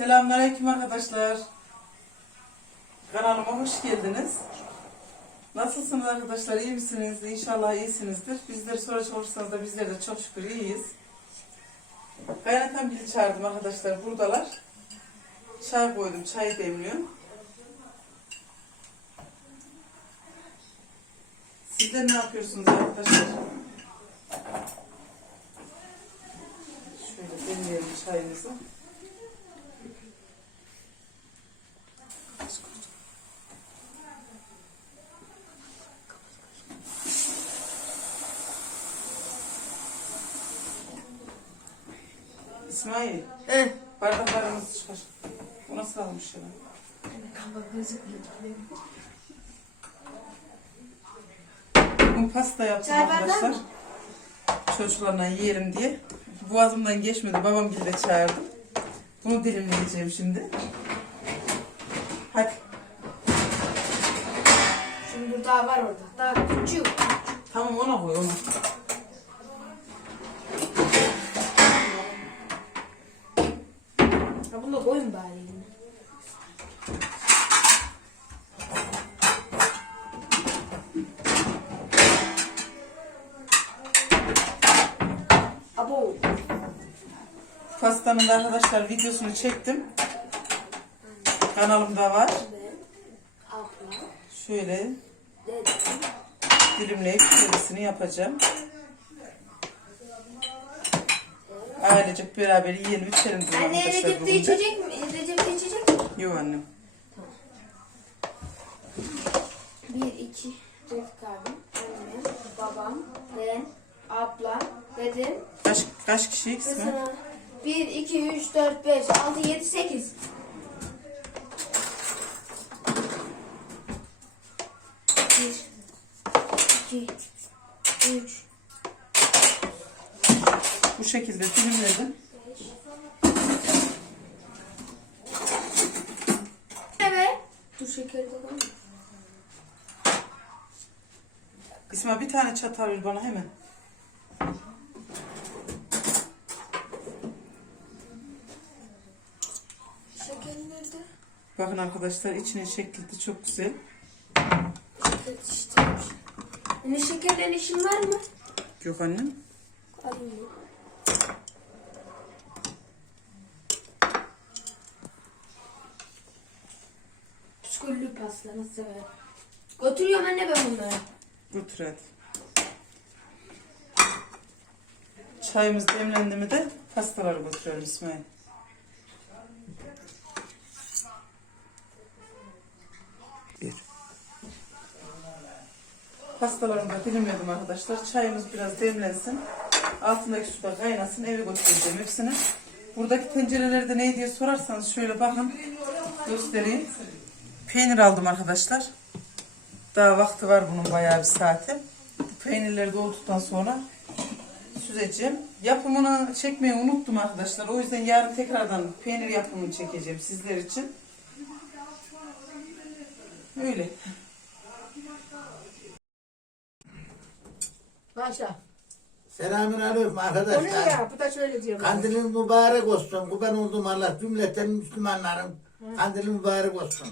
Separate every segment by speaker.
Speaker 1: Selamünaleyküm arkadaşlar. Kanalıma hoş geldiniz. Nasılsınız arkadaşlar? İyi misiniz? İnşallah iyisinizdir. Bizleri soracak olursanız da bizler de çok şükür iyiyiz. Kaynatam bile çağırdım arkadaşlar. Buradalar. Çay koydum. Çay demliyorum. Sizler ne yapıyorsunuz arkadaşlar? Şöyle demleyelim çayımızı. İsmail,
Speaker 2: He.
Speaker 1: bardaklarımızı çıkar. Bu nasıl almış ya? Bugün pasta yaptım
Speaker 2: Çay
Speaker 1: arkadaşlar.
Speaker 2: mı?
Speaker 1: Çocuklarla yiyelim diye. Boğazımdan geçmedi. Babam gibi de çağırdım. Bunu dilimleyeceğim şimdi. Hadi.
Speaker 2: Şimdi daha var orada. Daha küçük.
Speaker 1: Tamam ona koy onu.
Speaker 2: Da koyun bari yine. Abo.
Speaker 1: Pastanın da arkadaşlar videosunu çektim. Kanalımda var.
Speaker 2: Abla.
Speaker 1: Şöyle dilimleyip şöylesini yapacağım. Ailecek beraber yiyelim içelim dedim
Speaker 2: Anne
Speaker 1: arkadaşlar
Speaker 2: Recep'te
Speaker 1: bugün de.
Speaker 2: içecek mi? Recep'te içecek mi?
Speaker 1: Yok annem.
Speaker 2: Bir, iki, Refik abim, annem, babam, ben, ablam, dedem,
Speaker 1: Kaç, kaç kişi
Speaker 2: ve sana bir, iki, üç, dört, beş, altı, yedi, sekiz. Bir, iki, üç,
Speaker 1: şekilde dilimledim.
Speaker 2: Evet. Dur şekeri de koy.
Speaker 1: İsmail bir tane çatal ver bana hemen.
Speaker 2: Şekeri nerede?
Speaker 1: Bakın arkadaşlar içinin şekli de çok güzel.
Speaker 2: Şeker işte. Anne şekerden işin var mı?
Speaker 1: Yok annem.
Speaker 2: Alayım. Pasta nasıl sever? Götürüyorum anne ben bunları.
Speaker 1: Götür hadi. Çayımız demlendi mi de pastaları götürüyorum İsmail. Bir. Pastalarımı da dilimledim arkadaşlar. Çayımız biraz demlensin. Altındaki su da kaynasın. Eve götüreceğim hepsini. Buradaki tencerelerde ne diye sorarsanız şöyle bakın. Göstereyim. Peynir aldım arkadaşlar. Daha vakti var bunun bayağı bir saati. Bu peynirleri dolduktan sonra süzeceğim. Yapımını çekmeyi unuttum arkadaşlar. O yüzden yarın tekrardan peynir yapımını çekeceğim sizler için. Öyle.
Speaker 3: Başla.
Speaker 4: Selamün aleyküm arkadaşlar.
Speaker 3: ya? Bu da şöyle diyor.
Speaker 4: Kandilin mübarek olsun. Kurban olduğum Allah cümleten Müslümanların kandili mübarek olsun.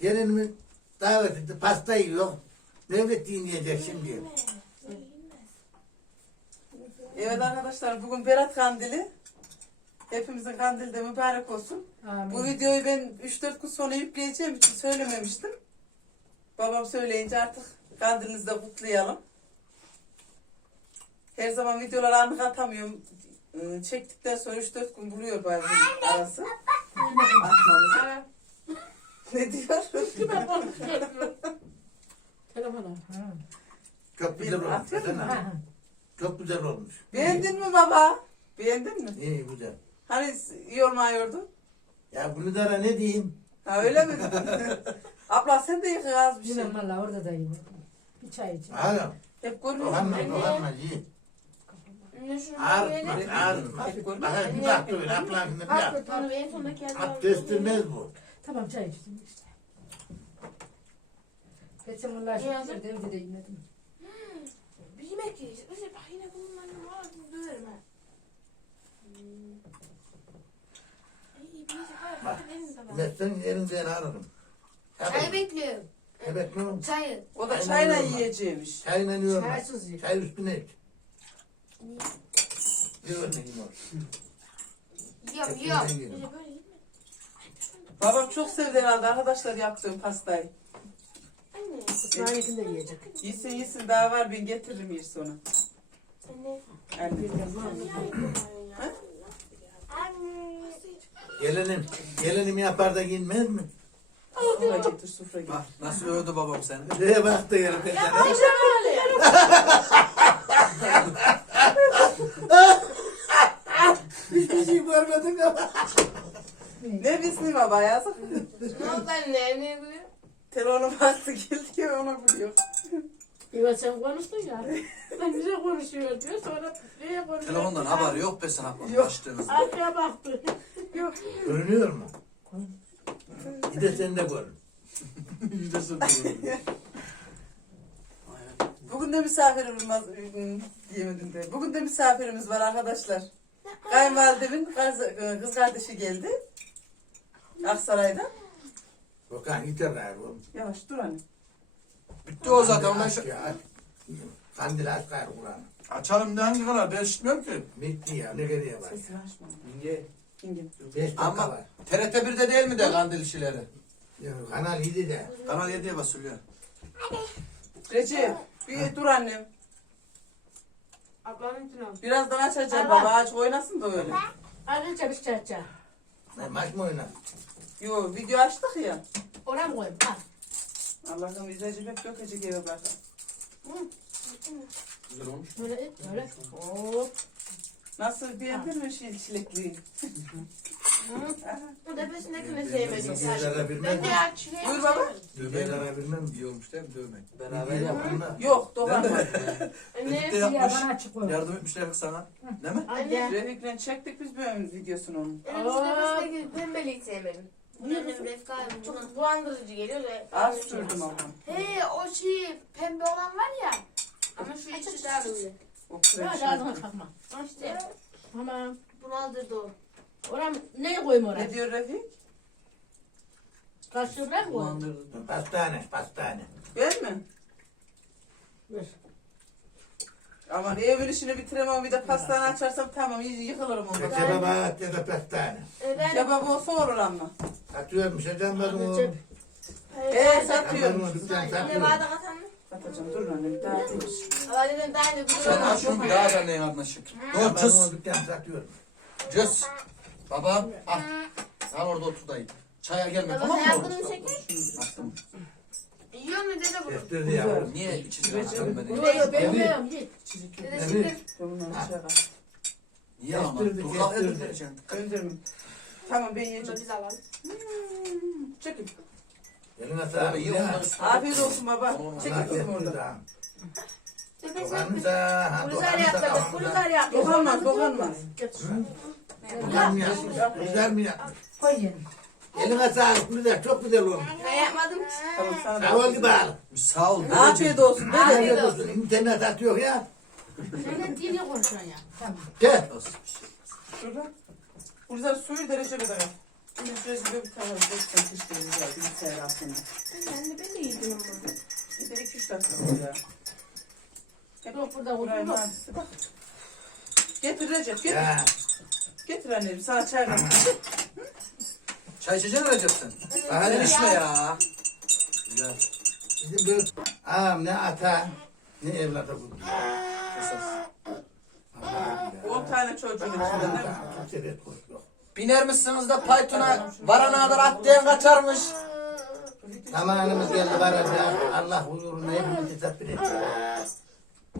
Speaker 4: Gelinimi davet etti. Pasta yiyor. Devlet yiyecek şimdi.
Speaker 1: Evet arkadaşlar bugün Berat Kandili. Hepimizin kandili de mübarek olsun.
Speaker 3: Amin.
Speaker 1: Bu videoyu ben 3-4 gün sonra yükleyeceğim için söylememiştim. Babam söyleyince artık kandilinizi de kutlayalım. Her zaman videoları anlık atamıyorum. Ee, Çektikten sonra 3-4 gün buluyor bazen arası. Atmamızı. Ne diyor?
Speaker 3: Telefona.
Speaker 4: Çok güzel olmuş.
Speaker 1: atıyorum
Speaker 4: Hasan
Speaker 3: Ha,
Speaker 4: abi.
Speaker 3: ha.
Speaker 4: Çok güzel olmuş.
Speaker 1: Beğendin mi baba? Beğendin mi?
Speaker 4: İyi güzel.
Speaker 1: Hani iyi olmuyordu?
Speaker 4: Ya bunu da ne diyeyim?
Speaker 1: Ha öyle mi? Abla sen de yıkı az bir şey.
Speaker 3: Yine valla orada da yine. Bir çay için.
Speaker 4: Hala.
Speaker 1: Hep görmüyor
Speaker 4: Dokanma dokanma iyi.
Speaker 2: Anne şunu
Speaker 4: Ağrıtma
Speaker 2: böyle.
Speaker 4: ağrıtma.
Speaker 1: Hep görmüyor
Speaker 4: Bak bir bak böyle ablankinde bir yap.
Speaker 2: Onu en sondaki yazı
Speaker 4: Abdestirmez bu.
Speaker 3: Tamam çay içtim işte. Geçen bunlar
Speaker 2: Ne yazık?
Speaker 3: şimdi evde de yemedim.
Speaker 2: Bir yemek yiyeceğiz. Mesela bak yine bunun annem var. Döverim ha.
Speaker 4: Mesleğin elinden ararım.
Speaker 2: Çay bekliyorum.
Speaker 4: Evet ne?
Speaker 2: Çayı.
Speaker 1: O da
Speaker 4: Aynen
Speaker 1: çayla
Speaker 4: öyle.
Speaker 1: yiyeceğimiş.
Speaker 4: Çayla yiyorum.
Speaker 3: Çaysız ye.
Speaker 4: Çay üstüne iç. Yiyor ne yiyor?
Speaker 2: Yiyorum
Speaker 4: Ekmeğinden
Speaker 2: yiyorum.
Speaker 4: yiyorum.
Speaker 1: Babam çok sevdi herhalde arkadaşlar yaptığım pastayı.
Speaker 3: İsmail'in de yiyecek.
Speaker 1: Yesin yesin daha var ben getiririm yersin onu. Yani
Speaker 4: Gelenim, gelenim yapar da giyinmez mi?
Speaker 1: sufra getir sufra getir.
Speaker 5: Bak nasıl övdü babam seni.
Speaker 4: Neye baktı yarı peşine? Hiçbir şey görmedim ya.
Speaker 1: Ne bilsin baba yazık.
Speaker 2: Ne oldu anne? Ne bu?
Speaker 1: Telefonu bastı geldi ya ona buluyor.
Speaker 3: İva sen konuştun ya. Sen bize konuşuyor diyor. Sonra neye konuşuyor?
Speaker 5: Telefondan haberi yok be sana. Açtığınızda.
Speaker 3: Arkaya baktı.
Speaker 1: Yok.
Speaker 4: Görünüyor mu? Bir de sen de gör.
Speaker 5: Yüzdesin bunu.
Speaker 1: Bugün de misafirimiz var. ıı, Diyemedim de. Bugün de misafirimiz var arkadaşlar. Kayınvalidemin kız, kız kardeşi geldi. Aksaray'dan.
Speaker 4: Bakan gayrı oğlum.
Speaker 1: Yavaş dur anne.
Speaker 5: Bitti o zaten. Ondan
Speaker 4: Aç ya. Kandil aç gayrı Kur'an'ı.
Speaker 5: Açalım ne hangi kanal ben işitmiyorum ki.
Speaker 4: Bitti ya ne geriye var.
Speaker 1: Sesini açma.
Speaker 4: Beş dakika
Speaker 5: Ama. TRT 1'de değil mi de kandil işçileri?
Speaker 4: Ya, Kanal 7'de.
Speaker 5: Kanal 7'ye basılıyor.
Speaker 1: Recep bir dur annem.
Speaker 2: Ablamın için oldu.
Speaker 1: Birazdan açacağım baba aç oynasın da öyle.
Speaker 3: Ayrıca bir çay çay.
Speaker 4: Ne, Maç mı oynar?
Speaker 1: Yo video açtık ya.
Speaker 3: Oraya mı koyayım? Al.
Speaker 1: Allah'ım biz Recep hep dökecek eve bırakın.
Speaker 5: Güzel olmuş.
Speaker 3: Böyle et. Böyle. Hop.
Speaker 1: Nasıl beğendin mi şey çilekliği?
Speaker 2: Bu tepesindekini sevmedim.
Speaker 4: Düğmelere bilmem.
Speaker 2: Ben de açıyorum.
Speaker 1: Buyur baba.
Speaker 4: Düğmelere bilmem.
Speaker 5: İyi olmuş değil mi dövmek?
Speaker 4: Beraber yapınlar.
Speaker 1: Yok dokanma.
Speaker 5: Birlikte
Speaker 2: Anne.
Speaker 3: Ya
Speaker 5: yapmış.
Speaker 3: bana açık koy.
Speaker 5: Yardım etmişler sana. Değil mi?
Speaker 2: Anne.
Speaker 1: Refik'le çektik biz böyle videosunu onun.
Speaker 2: Tepesindeki pembeliği sevmedim. Annem Refika abim çok bulandırıcı geliyor ve...
Speaker 1: Az sürdüm ama.
Speaker 2: He o şey pembe olan var ya. Ama şu içi daha böyle.
Speaker 1: O
Speaker 3: Hadi
Speaker 1: şey.
Speaker 3: ağzına kalkma.
Speaker 2: İşte
Speaker 3: Tamam.
Speaker 2: bunaldırdı o.
Speaker 3: Oraya neye koyayım oraya?
Speaker 1: Ne diyor Refik?
Speaker 3: Kaşığı ben koyayım.
Speaker 5: Bulandırdı.
Speaker 4: Pastane, pastane.
Speaker 1: Ben mi?
Speaker 3: Ver.
Speaker 1: Aman evin işini bitiremem bir de pastane açarsam tamam iyice yıkılırım onda.
Speaker 4: Kebabat ya da pastane.
Speaker 2: E ben...
Speaker 1: Kebap olsa olur ama.
Speaker 4: Satıyormuş hocam ben o.
Speaker 3: Recep.
Speaker 1: Eee
Speaker 4: Ben
Speaker 1: satıyorum.
Speaker 4: onu dükkan
Speaker 2: Ne
Speaker 4: satıyorum.
Speaker 2: vardı katan mı?
Speaker 1: Satacağım dur anne bir daha demiş.
Speaker 2: Allah dedim daha ne
Speaker 5: Sen aç şunu bir daha da neyin adına şık.
Speaker 4: Ben
Speaker 5: Dur cız.
Speaker 4: onu dükkan satıyorum.
Speaker 5: Cız. Baba al. Al orada otur dayı. Çaya gelme
Speaker 2: Baba,
Speaker 5: tamam mı?
Speaker 2: sen mı şeker?
Speaker 5: Açtım.
Speaker 2: Yiyor mu dede bunu?
Speaker 4: Kestirdi ya.
Speaker 5: Niye içeceğim sen beni?
Speaker 3: Yok yok ben yemiyorum. Ye.
Speaker 2: Dede
Speaker 4: Evet.
Speaker 2: şimdi
Speaker 1: Ben bunları içeri.
Speaker 5: Niye ama?
Speaker 4: Kestirdi,
Speaker 5: Dur kalk
Speaker 4: kestirdi.
Speaker 5: yedireceğim.
Speaker 1: Öldürme. Tamam ben
Speaker 2: bunu
Speaker 1: yiyeceğim.
Speaker 2: biz alalım.
Speaker 1: Çekil.
Speaker 4: Eline
Speaker 5: Baba
Speaker 4: sağlık.
Speaker 5: iyi
Speaker 4: ya.
Speaker 5: üstüne.
Speaker 1: Afiyet olsun baba.
Speaker 4: Allah
Speaker 1: kızım
Speaker 4: kestirdi
Speaker 1: orada.
Speaker 4: ha.
Speaker 2: Tepesine
Speaker 4: Dokanırsa, ha,
Speaker 3: Kulizar
Speaker 4: dokanırsa
Speaker 3: yaptı.
Speaker 4: kafamıza.
Speaker 3: Kulizar yaptı.
Speaker 1: Dokanmaz dokanmaz.
Speaker 4: Güzel mi yapmış? Güzel mi yapmış?
Speaker 3: Koy yerim.
Speaker 4: Eline sağlık güzel, çok güzel olmuş.
Speaker 2: Ben yapmadım ki.
Speaker 1: Tamam sana
Speaker 4: Sağ ol
Speaker 1: da.
Speaker 4: gibi al.
Speaker 5: Sağ ol.
Speaker 1: Afiyet olsun. Dede.
Speaker 4: Afiyet olsun. İnternet atıyor ya.
Speaker 3: Sen de dili konuşuyorsun ya. Tamam.
Speaker 4: Gel.
Speaker 1: Şurada. Burada suyu derece kadar yap. Şuraya bir bir tane doksan piştiğimiz var. Bilgisayar altında.
Speaker 2: Anne ben de yedim ama.
Speaker 1: Bir de iki üç dakika ya. Hep
Speaker 3: Yok burada
Speaker 1: mühendisi bak. Getir Recep getir.
Speaker 4: Ya.
Speaker 1: Getir anneciğim sana çay ver.
Speaker 5: Çay içeceksin Recep sen.
Speaker 4: Bana
Speaker 5: Sen
Speaker 4: ne?
Speaker 5: içme ya. Güzel.
Speaker 4: Bizim böyle ağam ne ata ne evlata bu.
Speaker 5: Esas.
Speaker 4: Allah'ım ya.
Speaker 1: 10 tane çocuğun içinde değil mi?
Speaker 4: Kimse de koş yok.
Speaker 5: Biner misiniz de Python'a varana kadar atlayan kaçarmış.
Speaker 4: Zamanımız geldi varacak. Allah huzuruna hepimizi tatmin edecek.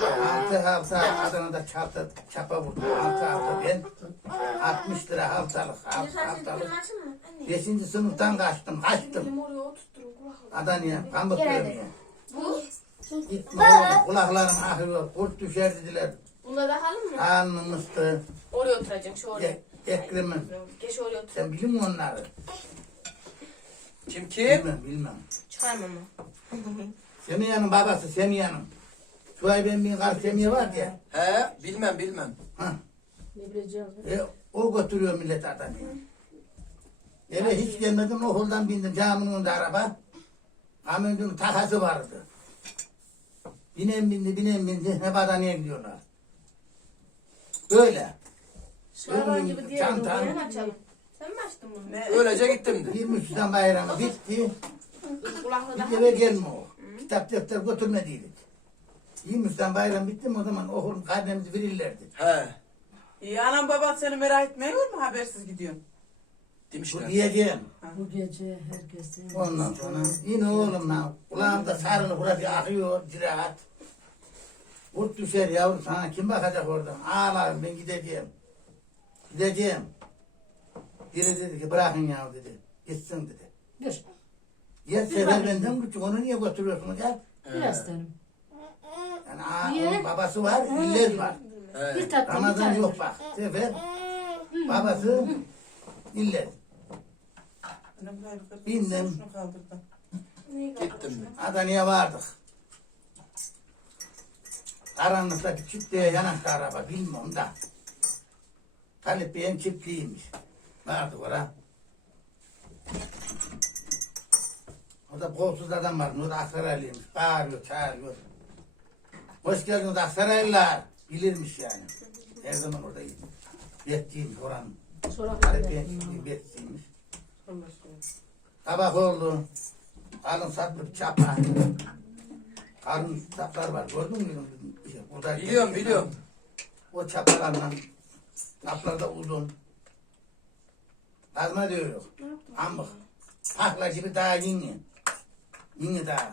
Speaker 4: Altı hafta Adana'da çapa, çapa vurdu. Altı hafta ben 60 lira haftalık. Hafta, haftalık. Beşinci sınıftan kaçtım. Kaçtım. Adana'ya pamuk vermeye.
Speaker 2: Bu?
Speaker 4: Gitme oğlum. Kulaklarım ahıyor. Kurt düşer dediler.
Speaker 2: Bunda da kalın mı?
Speaker 4: Alnımızdı.
Speaker 2: Oraya oturacak şu oraya.
Speaker 4: Ek- Ekrimim.
Speaker 2: Geç oraya otur.
Speaker 4: Sen biliyor musun onları?
Speaker 5: Kim kim?
Speaker 4: Bilmem bilmem.
Speaker 2: Çıkarmam ama.
Speaker 4: Semiha'nın babası Semiha'nın. Suayb Emmi'nin karşı Semiha var ya.
Speaker 5: He bilmem bilmem.
Speaker 4: Ha.
Speaker 3: Ne bileceğim.
Speaker 4: E, o götürüyor millet Adana'ya. Eve hiç gelmedim okuldan bindim caminin önünde araba. Kamyonun takası vardı. Binen bindi binen bindi hep Adana'ya gidiyorlar. Böyle.
Speaker 3: Şaban gibi diyelim.
Speaker 4: Çantam.
Speaker 2: Ben açalım. Sen mi açtın bunu?
Speaker 1: Ne?
Speaker 5: Öylece gittim de.
Speaker 4: 23'ten bayramı bitti.
Speaker 2: Kulaklı daha.
Speaker 4: Bir eve gelme o. Kitap defter götürmediydik. 23'ten bayram bitti mi o zaman okulun karnemizi verirlerdi.
Speaker 5: He.
Speaker 1: İyi anam baban seni merak etmiyor mu habersiz gidiyorsun?
Speaker 4: Bu
Speaker 5: Demişler.
Speaker 4: diyeceğim.
Speaker 3: Bu gece herkesin.
Speaker 4: Ondan sonra yine oğlum lan. Kulağımda sarılı burası akıyor ziraat. Kurt düşer yavrum sana kim bakacak oradan? Ağlarım ben gideceğim. Gideceğim. Biri dedi ki bırakın ya dedi. Gitsin dedi.
Speaker 3: Dur.
Speaker 4: Ya sever benden küçük onu niye götürüyorsunuz ya?
Speaker 3: Biraz dedim.
Speaker 4: Yani aa,
Speaker 3: Niye?
Speaker 4: onun babası var, iller var.
Speaker 5: He.
Speaker 3: Bir tatlı bir
Speaker 4: Ramazan
Speaker 3: tane.
Speaker 4: yok bak. Sefer babası
Speaker 1: kırk-
Speaker 4: Bindim.
Speaker 1: Şunu kaldırdım.
Speaker 5: Gittim de.
Speaker 4: Adana'ya vardık. Karanlıkta küçük diye yanaktı araba bilmiyorum da. Talip Bey'in çiftliğiymiş. Vardık oraya. O da kolsuz adam var. Da Aksaraylıymış. Bağırıyor, çağırıyor. Hoş geldiniz Aksaraylılar. Bilirmiş yani. Her zaman orada bekliymiş oranın.
Speaker 1: Allah aşkına.
Speaker 4: Tabak oldu. Alın satlık çapa. Alın saplar var. Gördün mü? İşte burada
Speaker 5: Biliyorum biliyorum.
Speaker 4: O çapalarla saplar da uzun. Kazma diyor yok. Amık. Pakla gibi daha yeni. Yeni daha.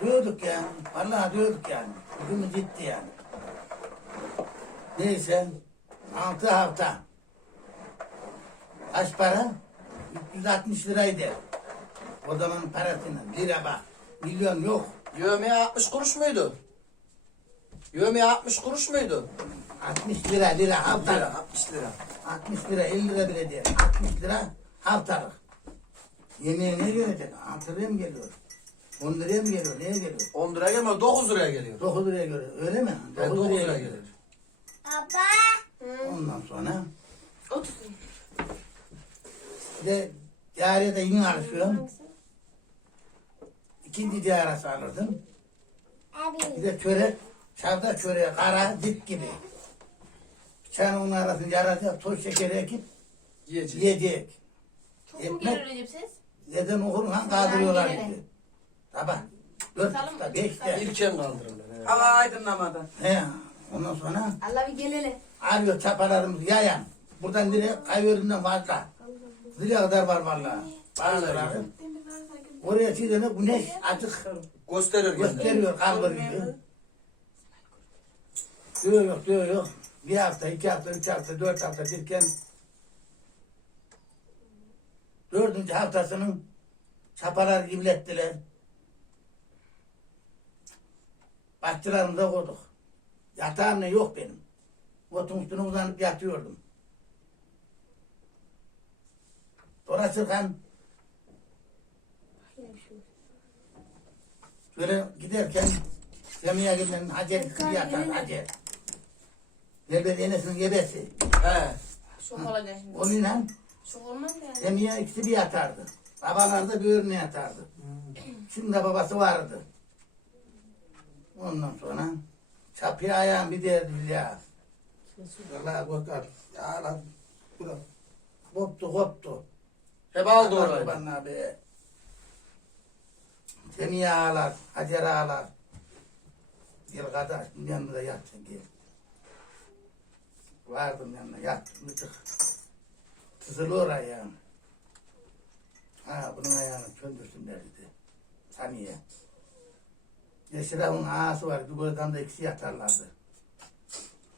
Speaker 4: Diyorduk yani. Vallahi diyorduk yani. Bugün gitti yani. Neyse. Altı hafta. Kaç para? 360 liraydı. O zaman parasıyla. Lira bak. Milyon yok.
Speaker 5: Yövmeye 60 kuruş muydu? Yövmeye 60 kuruş muydu?
Speaker 4: 60 lira lira
Speaker 5: Lira,
Speaker 4: haftalık.
Speaker 5: 60 lira.
Speaker 4: 60 lira 50 lira bile değil. 60 lira haftalık. Yemeğe ne gelecek? 6 liraya mı geliyor? 10 liraya mı geliyor? Neye geliyor?
Speaker 5: 10 liraya gelmiyor, 9 liraya geliyor.
Speaker 4: 9 liraya geliyor. Öyle mi?
Speaker 5: Evet, 9 liraya geliyor.
Speaker 4: Ondan sonra
Speaker 2: Otur.
Speaker 4: bir de yarıya da yine alışıyorum. İkinci diarası alırdım. Bir de çörek, çavdar çöreği, kara, dip gibi. Onun arasını yaracak, toz şekeri ekip
Speaker 5: Yiyecek.
Speaker 4: yiyecek.
Speaker 2: Çok mu
Speaker 4: Ekmek.
Speaker 2: gelir Recep ses?
Speaker 4: Neden okurken kaldırıyorlar
Speaker 2: Yani
Speaker 4: bizi. Tabi. Dört buçukta, beşte.
Speaker 5: İlken kaldırırlar. evet.
Speaker 1: Hava aydınlamadan.
Speaker 4: He. Ondan sonra
Speaker 2: Allah bir gelele.
Speaker 4: arıyor çapalarımız yayan. Buradan direkt kayıyorundan fazla. Zile kadar var vallahi. Bazıları. Oraya çiğdene güneş açık
Speaker 5: Gösterir kendini.
Speaker 4: gösteriyor gibi. Diyor yok diyor yok. Bir hafta, iki hafta, üç hafta, dört hafta derken dördüncü haftasının çapalar giblettiler. Bahçelerimize koyduk. Yatağım ne yok benim. Otun üstüne uzanıp yatıyordum. Dolaşırken Böyle giderken Semiha giden Hacer yatar Hacer. Velbet enesinin gebesi.
Speaker 5: He.
Speaker 2: Şok olacak şimdi.
Speaker 4: Onunla
Speaker 2: Şok olmaz yani?
Speaker 4: Semiha ikisi bir yatardı. Babalar da böğrüne yatardı. Şimdi de babası vardı. Ondan sonra çapıya ayağım bir derdi ya. Vallahi korkar. Ya lan. Ulan. Koptu koptu.
Speaker 5: Hep aldı orayı.
Speaker 4: Bana be. Semiha ağlar. Hacer ağlar. Gel kardeş yanında yatsın gel. Vardım yanına yattım bir tık. Tızılı oraya. Ha bunun ayağını söndürsünler dedi. Saniye. Onun ağası var. Bir buradan da ikisi yatarlardı.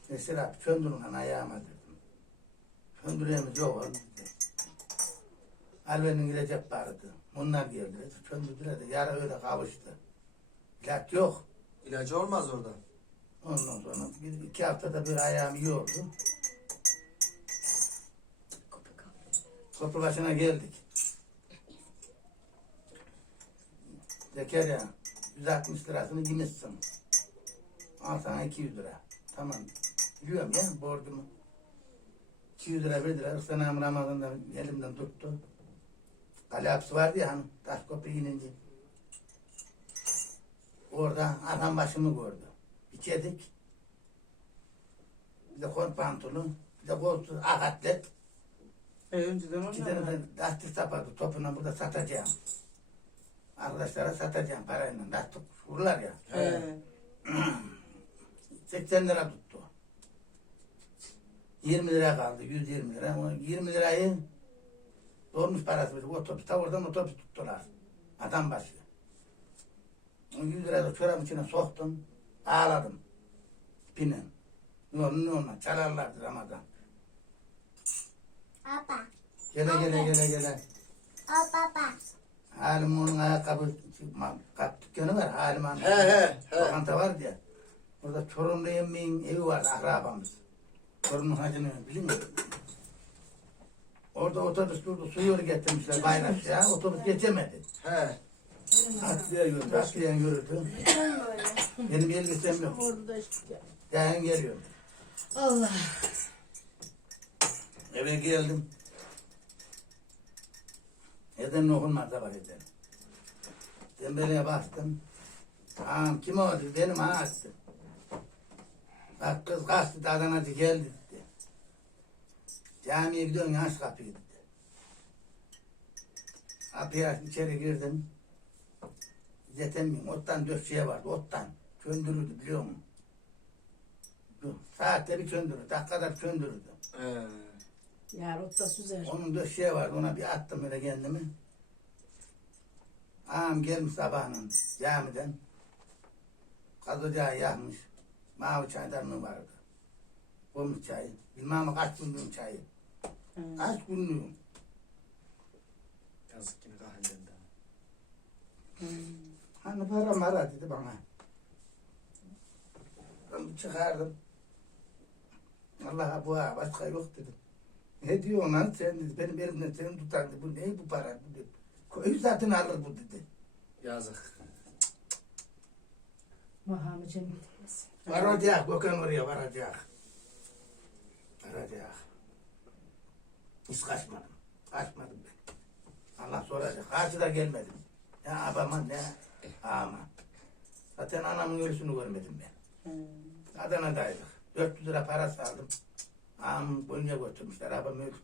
Speaker 4: Nesir abi söndürün lan ayağıma dedim. Söndüremiz yok oğlum dedi. Alben'in gidecek vardı. Onlar geldi. Söndürdüler de yara öyle kavuştu. İlaç yok.
Speaker 5: İlacı olmaz orada.
Speaker 4: Ondan sonra bir iki haftada bir ayağım. Kapı başına geldik. Zekeriya 160 lirasını yemişsin. Al sana 200 lira. Tamam. Biliyorum ya borcumu. 200 lira verdiler. Islanağım Ramazan'da elimden tuttu. Kale hapsi vardı ya hani taş köprü inince. Orada adam başımı gördü. İçedik. Bir de kont pantolon, bir de kolsuz ak atlet.
Speaker 1: E, önceden
Speaker 4: Bir tane
Speaker 1: onlar.
Speaker 4: de lastik sapadı topuna burada satacağım. Arkadaşlara satacağım parayla. Lastik vururlar ya.
Speaker 1: He.
Speaker 4: 80 lira tuttu. 20 lira kaldı, 120 lira. Ama 20 lirayı dolmuş parası verdik. Otobüs, ta oradan otobüs tuttular. Adam başı. O 100 lirayı da çorabın içine soktum. Ağladım. Pinin. Ne olur ne olmaz. Çalarlardı Ramazan.
Speaker 2: Baba.
Speaker 4: Gele gele gele gele.
Speaker 2: Al baba.
Speaker 4: Halim onun ayakkabı kap dükkanı var. Halim Hanım.
Speaker 5: He he he.
Speaker 4: Lokanta var diye. Orada Çorumlu emmiğin evi var akrabamız. Çorumlu hacını biliyor musun? Orada otobüs durdu. Suyu getirmişler bayrak ya. Otobüs geçemedi.
Speaker 5: He.
Speaker 4: Atlayan yürüdü. Atlayan yürüdü. Benim elbisem yok.
Speaker 3: Orada da işte.
Speaker 4: Dayan geliyor.
Speaker 1: Allah.
Speaker 4: Eve geldim. Eden okunmaz var eden. Tembeleye bastım. Ağam kim o dedi. Benim ağaçtı. Bak kız kaçtı da Adana'cı geldi dedi. Camiye gidiyorsun ya aç kapıyı dedi. Kapıyı aç içeri girdim. Yetemeyim. Ottan dört şey vardı. Ottan. Söndürürdü biliyor musun? Saatte bir söndürürdü. Dakikada bir söndürürdü.
Speaker 5: He.
Speaker 3: Yar otta süzer.
Speaker 4: Onun da şey vardı ona bir attım öyle kendimi. Ağam gelmiş sabahın camiden. Kadıcağı yakmış. Mavi çaydan mı vardı? Koymuş çayı. Bilmem kaç günlüğün çayı. Kaç günlüğün.
Speaker 5: Yazık yine kahveden de.
Speaker 4: Hani para mara dedi bana. Ben çıkardım. Allah'a bu ha, başka yok dedim. Ne diyorsun lan sen dedi. Benim elimden seni tutar dedi. Bu ne bu para dedi. Köyü satın alır bu dedi.
Speaker 5: Yazık.
Speaker 3: Mahamı cennet eylesin.
Speaker 4: Varacak, Gökhan oraya varacak. Varacak. Hiç kaçmadım. Kaçmadım ben. Allah soracak. Karşıda gelmedim. Ne abama ne ağama. Zaten anamın ölüsünü görmedim ben. Adana'daydık. 400 lira para aldım. Ağamın boyunca götürmüşler. Abam öldü.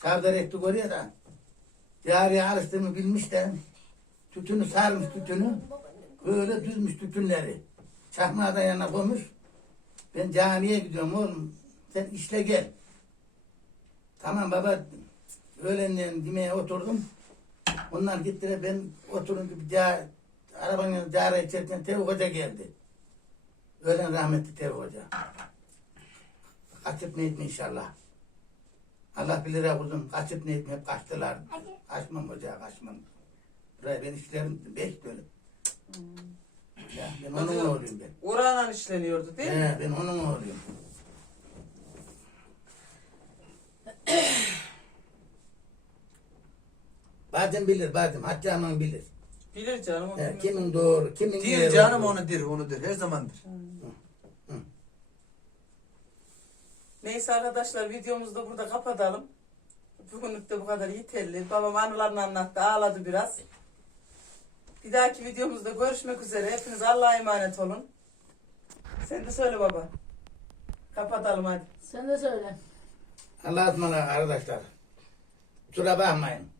Speaker 4: Kavdar etti oraya da. Yarıya alıştığımı bilmiş de tütünü sarmış tütünü. Böyle düzmüş tütünleri. Çakmağı yanına koymuş. Ben camiye gidiyorum oğlum. Sen işle gel. Tamam baba. Öğlenleyin yemeğe oturdum. Onlar gittiler ben oturunca bir ca arabanın cara içerken Hoca geldi. Öğlen rahmetli Tevfik Hoca. Kaçıp ne etme inşallah. Allah bilir ya kuzum. Kaçıp ne etme hep kaçtılar. Kaçmam hoca kaçmam. Buraya ben işlerim beş bölüm. Ya ben onun oğluyum ben.
Speaker 1: Urağla işleniyordu değil mi?
Speaker 4: He, ben onun oğluyum. Badem bilir, badem. Hatta aman bilir.
Speaker 1: Bilir canım. o
Speaker 4: He,
Speaker 1: bilir.
Speaker 4: kimin doğru, kimin
Speaker 5: Değil
Speaker 4: ileri
Speaker 5: canım onu dir, onu dir. Her zamandır.
Speaker 1: Neyse arkadaşlar videomuzu da burada kapatalım. Bugünlük de bu kadar yeterli. Babam anılarını anlattı, ağladı biraz. Bir dahaki videomuzda görüşmek üzere. Hepiniz Allah'a emanet olun. Sen de söyle baba. Kapatalım hadi.
Speaker 3: Sen de söyle.
Speaker 4: Allah'a ısmarladık arkadaşlar. Kusura bakmayın.